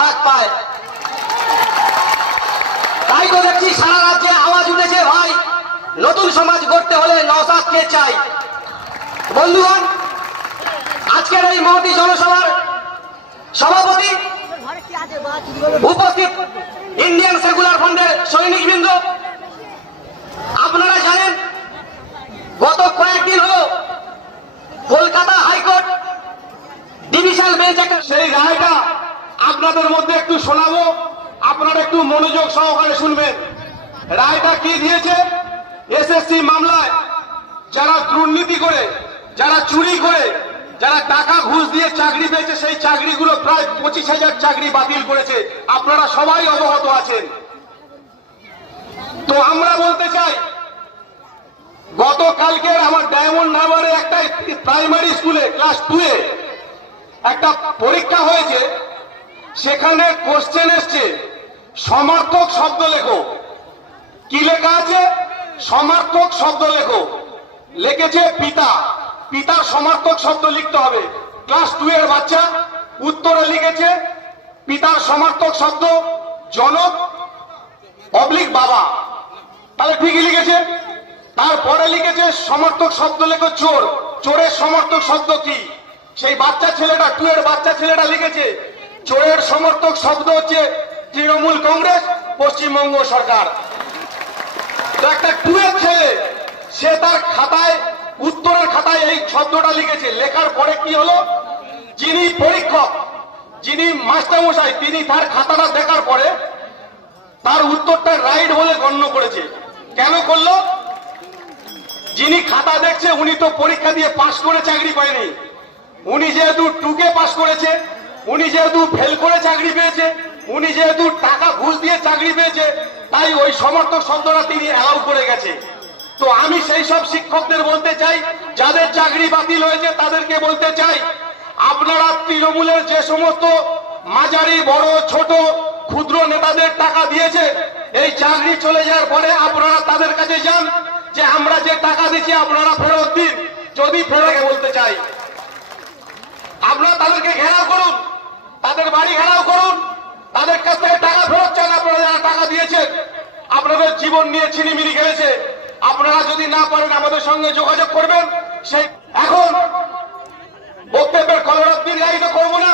ভাগ পায়। তাই তো দেখছি সারা রাজ্যে আওয়াজ উঠেছে, ভাই নতুন সমাজ গড়তে হলে নওশাদকে চাই। বন্ধুগণ, আজকের এই মহতী জনসভার সভাপতি উপস্থিত ইন্ডিয়ান সেকুলার ফ্রন্টের সৈনিকবৃন্দ, আপনারা জানেন গত কয়েকদিন হলো কলকাতা হাইকোর্ট ডিভিশন বেঞ্চ একটা সেই রায়টা আপনাদের মধ্যে একটু শোনাবো, আপনারা একটু মনোযোগ সহকারে শুনবেন। রায়টা কি দিয়েছে? এসএসসি মামলায় যারা দুর্নীতি করে, যারা চুরি করে, যারা টাকা ঘুষ দিয়ে চাকরি পেয়েছে, সেই চাকরিগুলো প্রায় 25,000 চাকরি বাতিল করেছে। আপনারা সবাই অবগত আছেন। তো আমরা বলতে চাই, গতকালকের আমার ডায়মন্ড হারবারে একটা প্রাইমারি স্কুলে ক্লাস 2-এ একটা পরীক্ষা হয়েছে, সেখানে কোশ্চেন এসছে সমার্থক শব্দ লেখো। কি লেখা আছে? সমার্থক শব্দ লেখো। লিখেছে পিতা, পিতার সমার্থক শব্দ লিখতে হবে। ক্লাস 2-এর বাচ্চা উত্তরে লিখেছে পিতার সমার্থক শব্দ জনক অবলিক বাবা, তাহলে ঠিকই লিখেছে। তারপরে লিখেছে সমার্থক শব্দ লেখো চোর, চোরের সমার্থক শব্দ কি? সেই বাচ্চা ছেলেটা, 2-এর বাচ্চা ছেলেটা লিখেছে চোরের সমর্থক শব্দ হচ্ছে তৃণমূল কংগ্রেস, পশ্চিমবঙ্গ সরকার। তো একটা 2-এর ছেলে সে তার খাতায়, উত্তরের খাতায় এই শব্দটা লিখেছে। লেখার পরে কি হলো, যিনি পরীক্ষক, যিনি মাস্টারমশাই, তিনি তার খাতাটা দেখার পরে তার উত্তরটা রাইট বলে গণ্য করেছে। কেন করলো? যিনি খাতা দেখছে উনি তো পরীক্ষা দিয়ে পাশ করে চাকরি পায়নি, উনি যেহেতু 2কে পাশ করেছে, উনি যেহেতু ফেল করে চাকরি পেয়েছে, উনি যেহেতু টাকা ঘুষ দিয়ে চাকরি পেয়েছে, তাই ওই সমর্থক শব্দটা তিনি অ্যালাউ করে গেছে। তো আমি সেই সব শিক্ষকদের বলতে চাই, যাদের চাকরি বাতিল হয়েছে তাদেরকে বলতে চাই, আপনারা তৃণমূলের যে সমস্ত মাঝারি, বড়, ছোট, ক্ষুদ্র নেতাদের টাকা দিয়েছে, এই চাকরি চলে যাওয়ার পরে আপনারা তাদের কাছে যান যে আমরা যে টাকা দিচ্ছি আপনারা ফেরত দিন। যদি ফেরত, বলতে চাই আপনারা তাদেরকে ঘেরাও করুন, তাদের বাড়ি ঘেরাও করুন, তাদের কাছ থেকে টাকা ফেরত চান। আপনারা যারা টাকা দিয়েছেন, আপনাদের জীবন নিয়ে ছিনিমিনি খেলেছে, আপনারা যদি না পারেন আমাদের সঙ্গে যোগাযোগ করবেন। সেই এখন বক্তব্যের কলরব দীর্ঘায়িত করবো না,